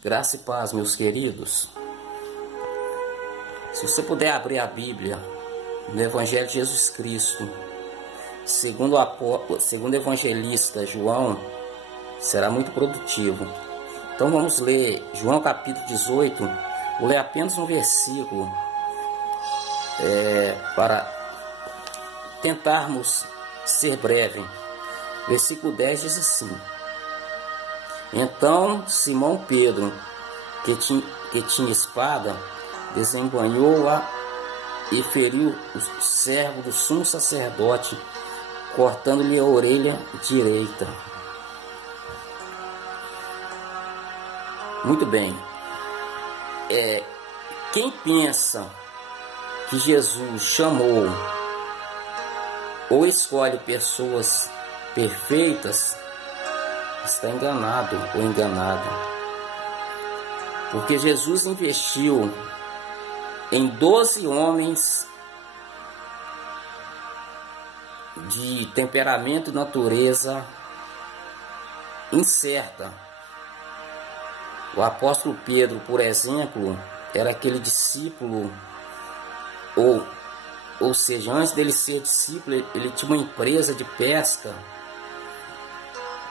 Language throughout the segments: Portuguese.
Graça e paz, meus queridos. Se você puder abrir a Bíblia no Evangelho de Jesus Cristo, segundo o evangelista João, será muito produtivo. Então vamos ler João capítulo 18, vou ler apenas um versículo para tentarmos ser breve. Versículo 10 diz assim: Então Simão Pedro, que tinha espada, desembainhou-a e feriu o servo do sumo sacerdote, cortando-lhe a orelha direita. Muito bem. Quem pensa que Jesus chamou ou escolhe pessoas perfeitas, está enganado ou enganada. Porque Jesus investiu em 12 homens de temperamento e natureza incerta. O apóstolo Pedro, por exemplo, era aquele discípulo, ou seja, antes dele ser discípulo, ele tinha uma empresa de pesca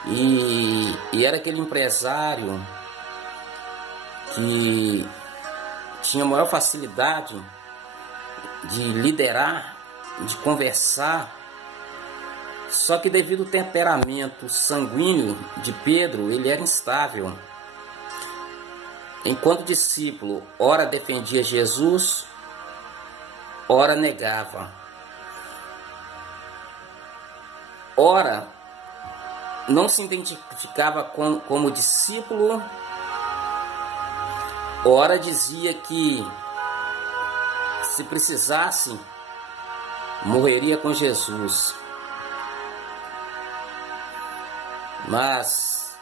e era aquele empresário que tinha maior facilidade de liderar, de conversar. Só que devido ao temperamento sanguíneo de Pedro, ele era instável. Enquanto discípulo, ora defendia Jesus, ora negava. Ora não se identificava como discípulo, ora dizia que se precisasse morreria com Jesus. Mas,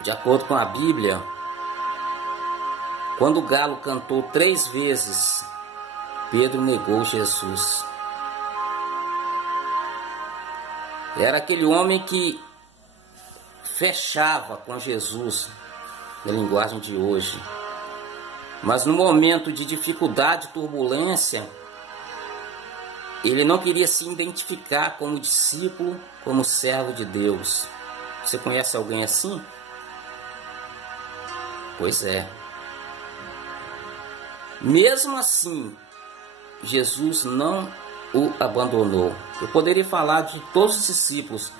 de acordo com a Bíblia, quando o galo cantou 3 vezes, Pedro negou Jesus. Era aquele homem que fechava com Jesus, na linguagem de hoje. Mas no momento de dificuldade e turbulência, ele não queria se identificar como discípulo, como servo de Deus. Você conhece alguém assim? Pois é. Mesmo assim, Jesus não o abandonou. Eu poderia falar de todos os discípulos,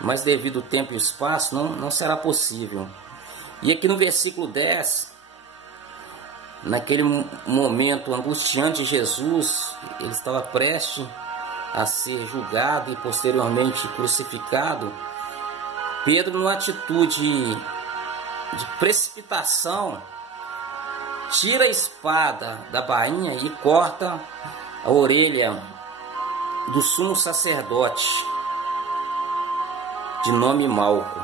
mas devido ao tempo e ao espaço, não será possível. E aqui no versículo 10, naquele momento angustiante de Jesus, ele estava prestes a ser julgado e posteriormente crucificado. Pedro, numa atitude de precipitação, tira a espada da bainha e corta a orelha do sumo sacerdote, de nome Malco.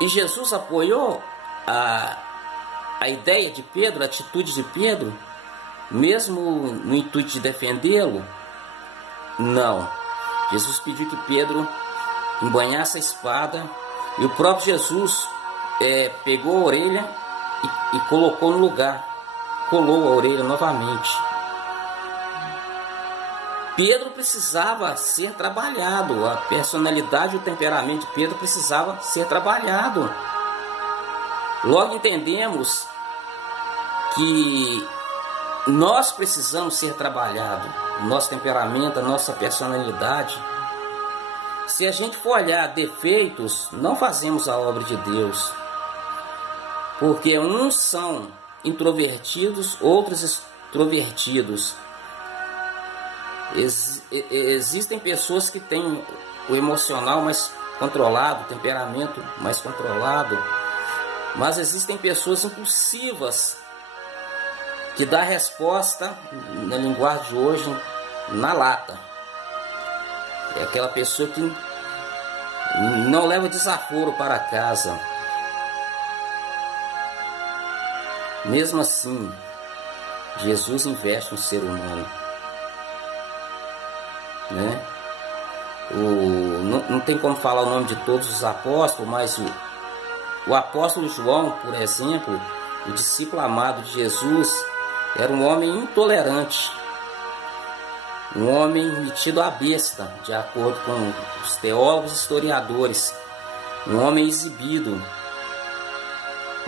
E Jesus apoiou a ideia de Pedro, a atitude de Pedro, mesmo no intuito de defendê-lo? Não. Jesus pediu que Pedro embainhasse a espada, e o próprio Jesus pegou a orelha e colocou no lugar, colou a orelha novamente. Pedro precisava ser trabalhado, a personalidade e o temperamento de Pedro precisava ser trabalhado. Logo entendemos que nós precisamos ser trabalhados, nosso temperamento, a nossa personalidade. Se a gente for olhar defeitos, não fazemos a obra de Deus. Porque uns são introvertidos, outros extrovertidos. Existem pessoas que têm o emocional mais controlado, o temperamento mais controlado. Mas existem pessoas impulsivas, que dá resposta, na linguagem de hoje, na lata. É aquela pessoa que não leva desaforo para casa. Mesmo assim, Jesus investe no ser humano, né? Não tem como falar o nome de todos os apóstolos, mas O apóstolo João, por exemplo, o discípulo amado de Jesus, era um homem intolerante, um homem metido à besta, de acordo com os teólogos e historiadores, um homem exibido,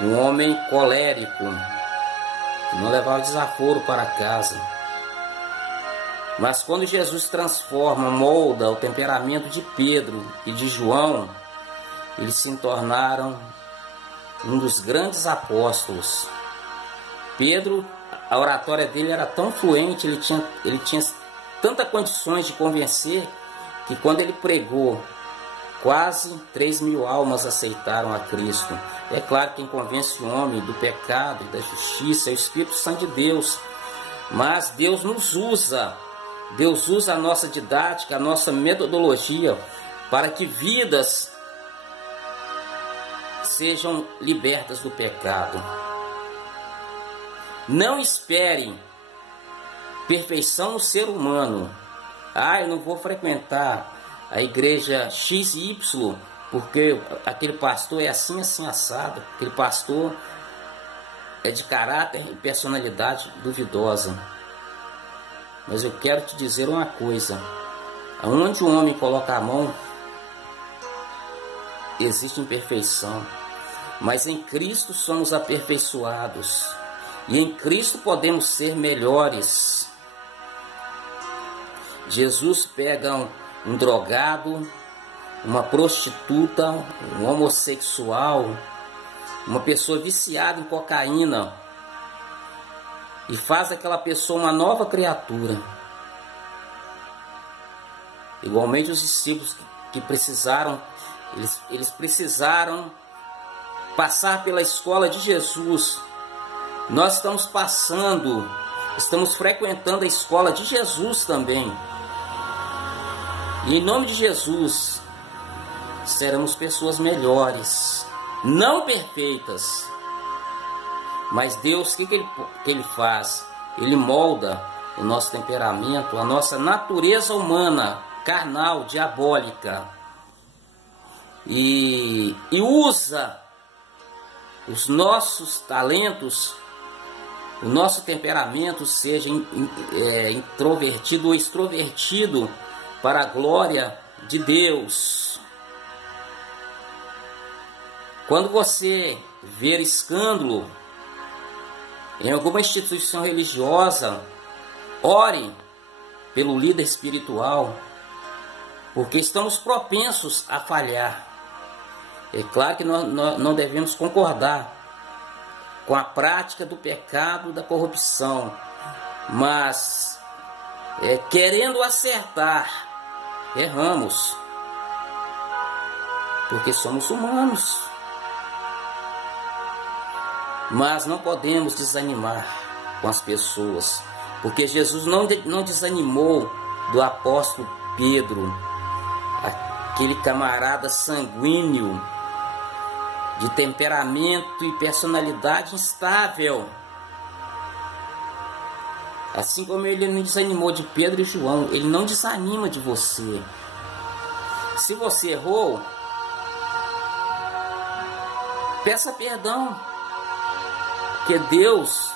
um homem colérico, que não levava desaforo para casa. Mas quando Jesus transforma, molda o temperamento de Pedro e de João, eles se tornaram um dos grandes apóstolos. Pedro, a oratória dele era tão fluente, ele tinha tantas condições de convencer, que quando ele pregou, quase 3.000 almas aceitaram a Cristo. É claro que quem convence o homem do pecado e da justiça é o Espírito Santo de Deus, mas Deus nos usa. Deus usa a nossa didática, a nossa metodologia, para que vidas sejam libertas do pecado. Não espere perfeição no ser humano. Eu não vou frequentar a igreja XY porque aquele pastor é assim, assim, assado. Aquele pastor é de caráter e personalidade duvidosa. Mas eu quero te dizer uma coisa: aonde o homem coloca a mão, existe imperfeição. Mas em Cristo somos aperfeiçoados. E em Cristo podemos ser melhores. Jesus pega um drogado, uma prostituta, um homossexual, uma pessoa viciada em cocaína, e faz daquela pessoa uma nova criatura. Igualmente os discípulos que precisaram, eles precisaram passar pela escola de Jesus. Nós estamos frequentando a escola de Jesus também. E em nome de Jesus, seremos pessoas melhores, não perfeitas. Mas Deus, o que Ele faz? Ele molda o nosso temperamento, a nossa natureza humana, carnal, diabólica. E usa os nossos talentos, o nosso temperamento, seja introvertido ou extrovertido, para a glória de Deus. Quando você ver escândalo em alguma instituição religiosa, ore pelo líder espiritual, porque estamos propensos a falhar. É claro que nós não devemos concordar com a prática do pecado, da corrupção, mas querendo acertar, erramos, porque somos humanos. Mas não podemos desanimar com as pessoas, porque Jesus não desanimou do apóstolo Pedro, aquele camarada sanguíneo, de temperamento e personalidade instável. Assim como ele não desanimou de Pedro e João, ele não desanima de você. Se você errou, peça perdão, porque Deus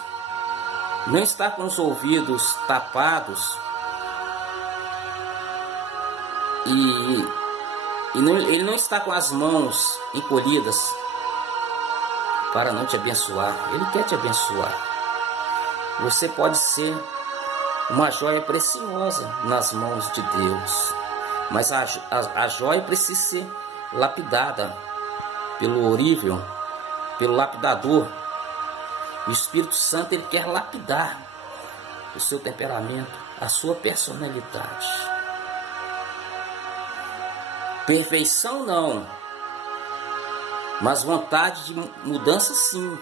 não está com os ouvidos tapados e Ele não está com as mãos encolhidas para não te abençoar. Ele quer te abençoar. Você pode ser uma joia preciosa nas mãos de Deus, mas a joia precisa ser lapidada pelo orível, pelo lapidador. O Espírito Santo, ele quer lapidar o seu temperamento, a sua personalidade. Perfeição não, mas vontade de mudança sim.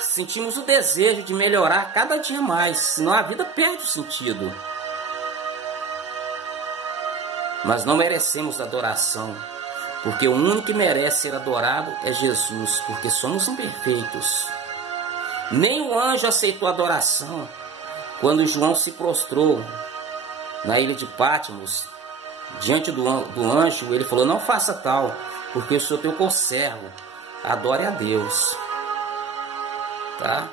Sentimos o desejo de melhorar cada dia mais, senão a vida perde o sentido. Mas não merecemos adoração, porque o único que merece ser adorado é Jesus, porque somos imperfeitos. Nem o anjo aceitou a adoração quando João se prostrou na ilha de Patmos. Diante do anjo, ele falou: não faça tal, porque eu sou teu conservo. Adore a Deus, tá?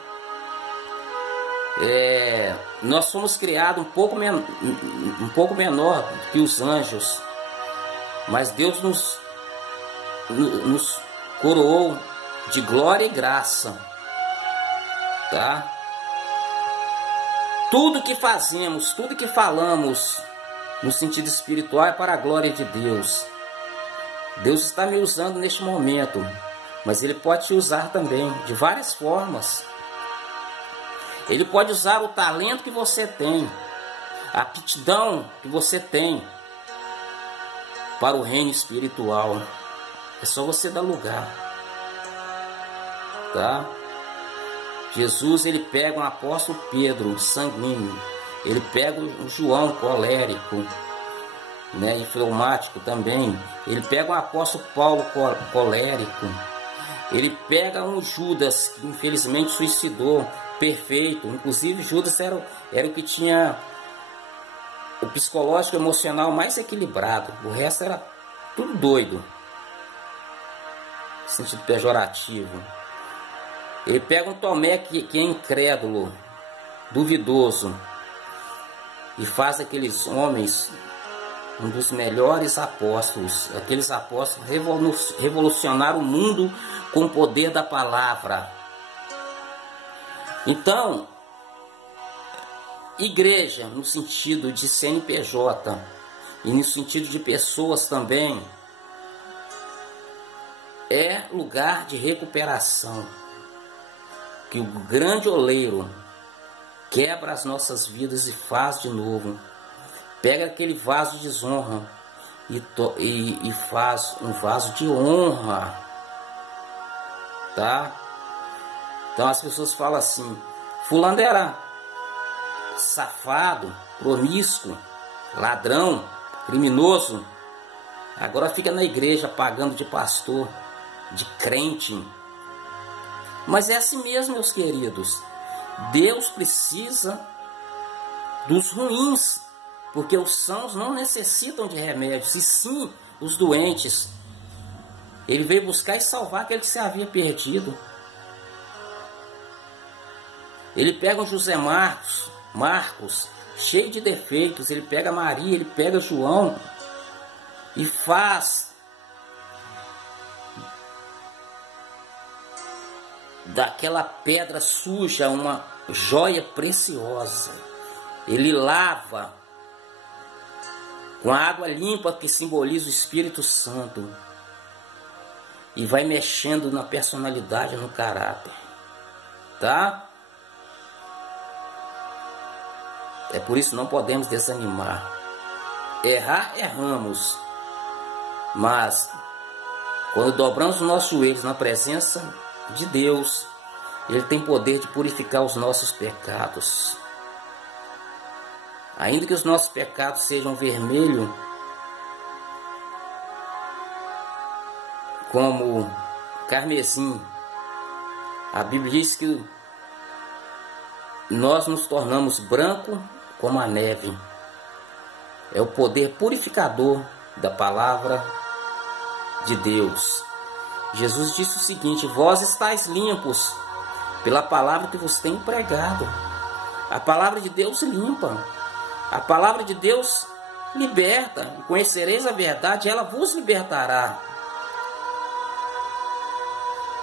Nós fomos criados um pouco menor que os anjos, mas Deus nos coroou de glória e graça, tá? Tudo que fazemos, tudo que falamos no sentido espiritual é para a glória de Deus. Deus está me usando neste momento, mas Ele pode te usar também de várias formas. Ele pode usar o talento que você tem, a aptidão que você tem para o reino espiritual. É só você dar lugar, tá? Jesus, ele pega um apóstolo Pedro, sanguíneo, ele pega um João, colérico, né, e fleumático também, ele pega um apóstolo Paulo, colérico, ele pega um Judas, que infelizmente suicidou, perfeito. Inclusive Judas era o que tinha o psicológico e emocional mais equilibrado, o resto era tudo doido, no sentido pejorativo. Ele pega um Tomé que é incrédulo, duvidoso, e faz aqueles homens um dos melhores apóstolos. Aqueles apóstolos revolucionaram o mundo com o poder da palavra. Então, igreja, no sentido de CNPJ, e no sentido de pessoas também, é lugar de recuperação. Que o grande oleiro quebra as nossas vidas e faz de novo. Pega aquele vaso de desonra e faz um vaso de honra, tá? Então as pessoas falam assim: fulano era safado, promíscuo, ladrão, criminoso, agora fica na igreja pagando de pastor, de crente. Mas é assim mesmo, meus queridos. Deus precisa dos ruins, porque os sãos não necessitam de remédios, e sim os doentes. Ele veio buscar e salvar aquele que se havia perdido. Ele pega um José Marcos, cheio de defeitos, ele pega Maria, ele pega João e faz daquela pedra suja uma joia preciosa. Ele lava com a água limpa que simboliza o Espírito Santo e vai mexendo na personalidade, no caráter, tá? É por isso que não podemos desanimar. Errar, erramos, mas quando dobramos os nossos joelhos na presença de Deus, Ele tem poder de purificar os nossos pecados. Ainda que os nossos pecados sejam vermelhos, como carmesim, a Bíblia diz que nós nos tornamos branco como a neve. É o poder purificador da palavra de Deus. Jesus disse o seguinte: vós estáis limpos pela palavra que vos tenho pregado. A palavra de Deus limpa. A palavra de Deus liberta. E conhecereis a verdade, ela vos libertará.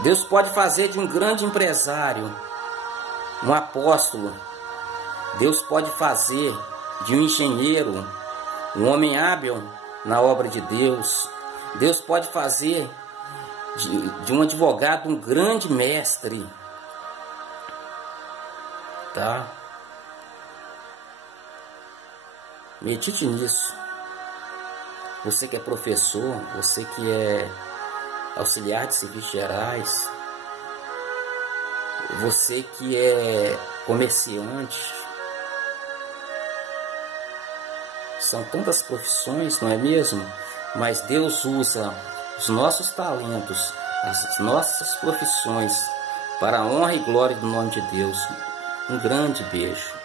Deus pode fazer de um grande empresário um apóstolo. Deus pode fazer de um engenheiro um homem hábil na obra de Deus. Deus pode fazer de um advogado um grande mestre, tá? Medite nisso. Você que é professor, você que é auxiliar de serviços gerais, você que é comerciante, são tantas profissões, não é mesmo? Mas Deus usa os nossos talentos, as nossas profissões, para a honra e glória do nome de Deus. Um grande beijo.